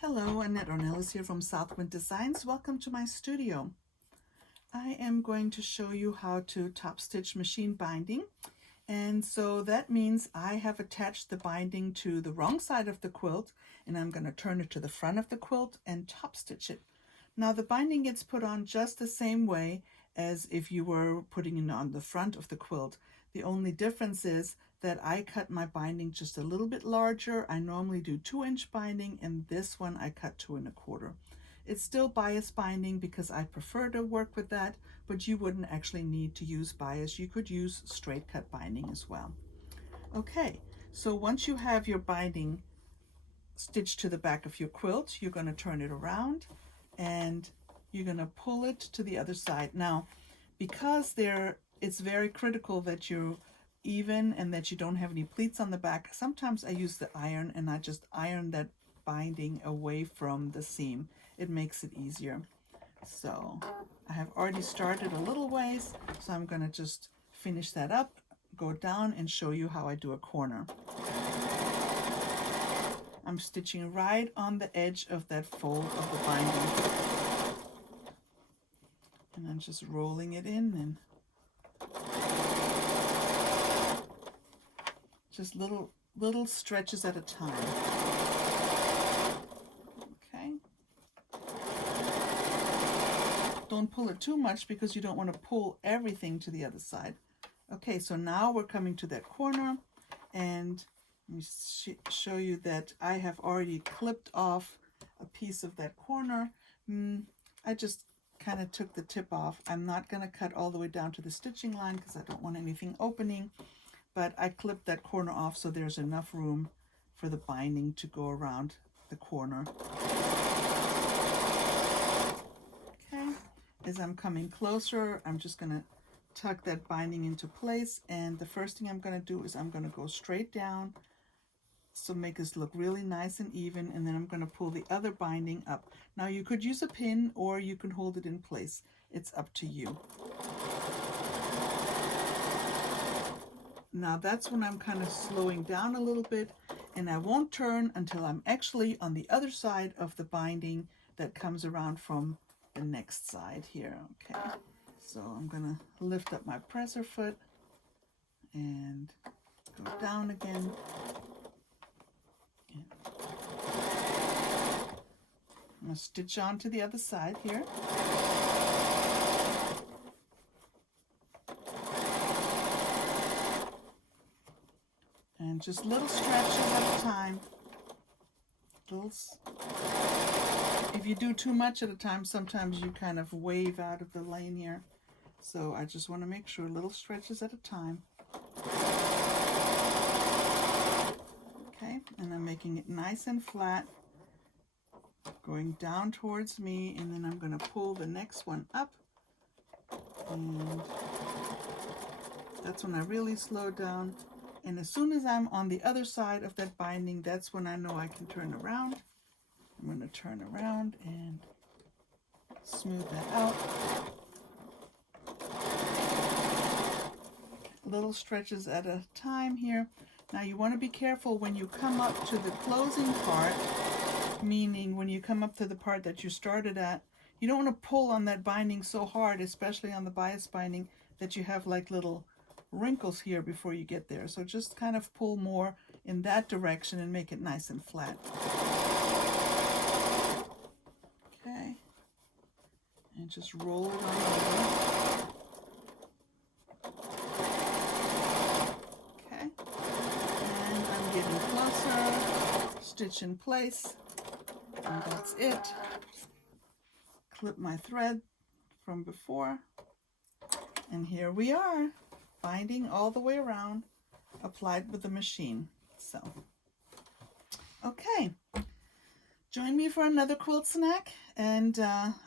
Hello, Annette Ornelas here from Southwind Designs. Welcome to my studio. I am going to show you how to top stitch machine binding. And so that means I have attached the binding to the wrong side of the quilt, and I'm going to turn it to the front of the quilt and top stitch it. Now the binding gets put on just the same way as if you were putting it on the front of the quilt. The only difference is that I cut my binding just a little bit larger. I normally do 2-inch binding, and this one I cut 2 1/4. It's still bias binding because I prefer to work with that, but you wouldn't actually need to use bias. You could use straight cut binding as well. Okay, so once you have your binding stitched to the back of your quilt, you're going to turn it around and you're going to pull it to the other side. Now, because it's very critical that you're even and that you don't have any pleats on the back, sometimes I use the iron and I just iron that binding away from the seam. It makes it easier. So I have already started a little ways, so I'm going to just finish that up, go down and show you how I do a corner. I'm stitching right on the edge of that fold of the binding. And I'm just rolling it in and just little stretches at a time. Okay. Don't pull it too much because you don't want to pull everything to the other side. Okay, so now we're coming to that corner, and let me show you that I have already clipped off a piece of that corner. I just kind of took the tip off. I'm not going to cut all the way down to the stitching line because I don't want anything opening, but I clipped that corner off so there's enough room for the binding to go around the corner. Okay, as I'm coming closer, I'm just going to tuck that binding into place, and the first thing I'm going to do is I'm going to go straight down, so make this look really nice and even, and then I'm going to pull the other binding up. Now you could use a pin or you can hold it in place. It's up to you. Now that's when I'm kind of slowing down a little bit, and I won't turn until I'm actually on the other side of the binding that comes around from the next side here. Okay, so I'm going to lift up my presser foot and go down again. I'm going to stitch on to the other side here. And just little stretches at a time. If you do too much at a time, sometimes you kind of wave out of the lane here. So I just want to make sure little stretches at a time. Okay, and I'm making it nice and flat, going down towards me, and then I'm going to pull the next one up, and that's when I really slow down. And as soon as I'm on the other side of that binding, that's when I know I can turn around. I'm going to turn around and smooth that out. Little stretches at a time here. Now you want to be careful when you come up to the closing part, meaning when you come up to the part that you started at, you don't want to pull on that binding so hard, especially on the bias binding, that you have like little wrinkles here before you get there. So just kind of pull more in that direction and make it nice and flat. Okay, and just roll it on over. Okay, and I'm getting closer, stitch in place, and that's it. Clip my thread from before, and here we are, binding all the way around, applied with the machine. So, okay, join me for another quilt snack, and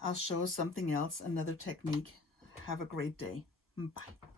I'll show something else, another technique. Have a great day. Bye.